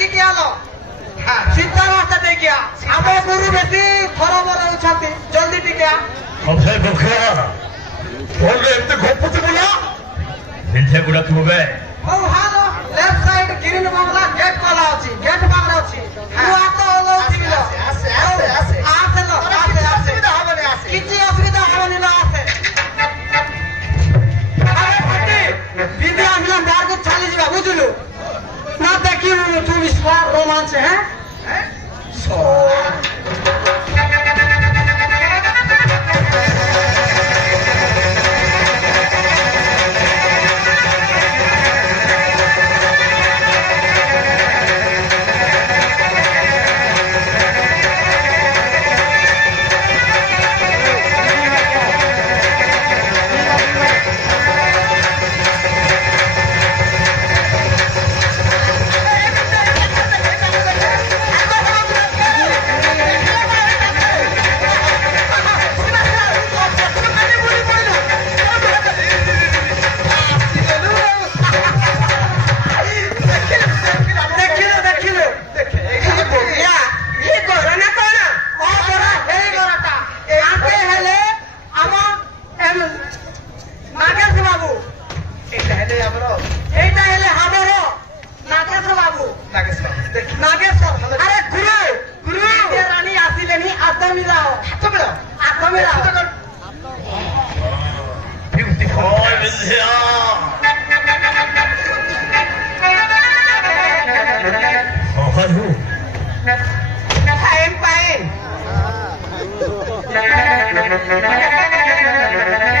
ଦେଖିକି ଆଲ ସିଧା ରାସ୍ତା ଦେଇକି ଆ ଆମ ଗୁରୁ ବେଶୀ ଥରବର ହଉଛନ୍ତି ଜଲ୍ଦି ଟିକେ ଆ ଅଭୟ ବଖରା ଫୋନରେ ଏମିତି ଗପୁଥିବୁ ନା ବିନ୍ଧିଆ ଗୁଡା ଥିବ ବେ ହଉ hello left side green bungalow gate ଖୋଲା ଅଛି ଗେଟ୍ ପାଖରେ ଅଛି ତୁ ହାତ ହଲଉଥିବି ଲୋ ଆସେ ଲୋ ଆସେ କିଛି ଅସୁବିଧା ହବନି ଲୋ ଆସେ ବିନ୍ଧି ଆସିଲା ବାହାରକୁ ଚାଲିଯିବା ବୁଝିଲୁ ନା ଦେଖିବୁ ତୁ ବିଶ୍ୱାସ ରୋମାଞ୍ଚ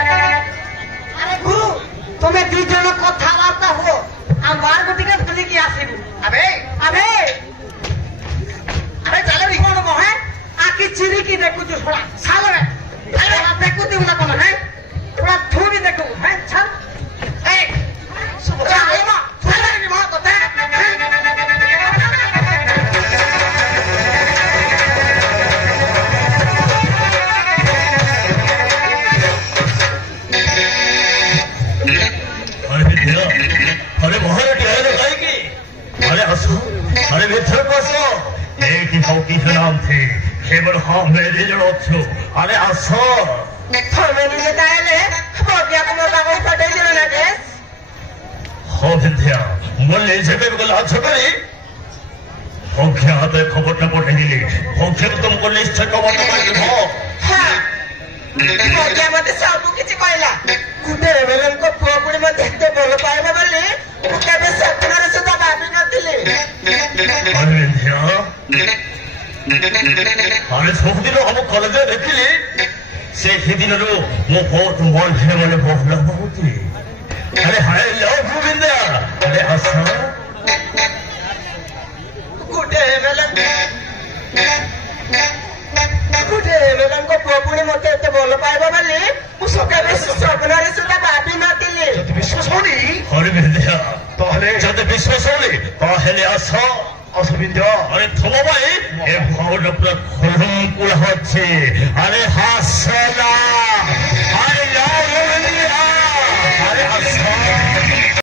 अरे गुरु तुम्हें दी जन कथबार्ता हो हम बार को टिकट खरीद के आसीबू अबे चलो री कोन मोहे आकी चिरी की देखु जो थोड़ा साल रे देखु दी ना कोन है थोड़ा थू भी देखु है चल ए सब चल मा चल रे मा तो ते अरे बाहर टियानो काई अरे हसो अरे भीतर बसो एक ही की नाम थे केवल हाँ मेरे जड़ो छो अरे हसो थोड़े नहीं ताले बोलिया को मोटा को पटे जरा ना दे हो विद्या मोले जेबे को लाछ करी हो क्या आते खबर न पटे नीली हो क्या तुमको लिस्ट खबर न पटे हो हां बोलिया मते सब किछि कहला कुटे रेवेलन को पुआपुड़ी में देखते बोल पाएबा बोली केबे सपनारे सुदा भाबी नथिले अरे विद्या अरे सब दिन हम कॉलेज देखिली से ही दिन रो मो बहुत मन है माने बहुत लगती अरे हाय लव गोविंद अरे आसा कुटे रेवेलन को पुआपुड़ी मते एते बोल पाएबा बोली केबे सपनारे सुदा भाबी नथिले विश्वास होनी अरे विद्या তাহলে যদি বিশ্বাস হলে তাহলে আসো অসুবিধা আরে থমো ভাই এ ভাওটা পুরো খলম পুরো হচ্ছে আরে হাসনা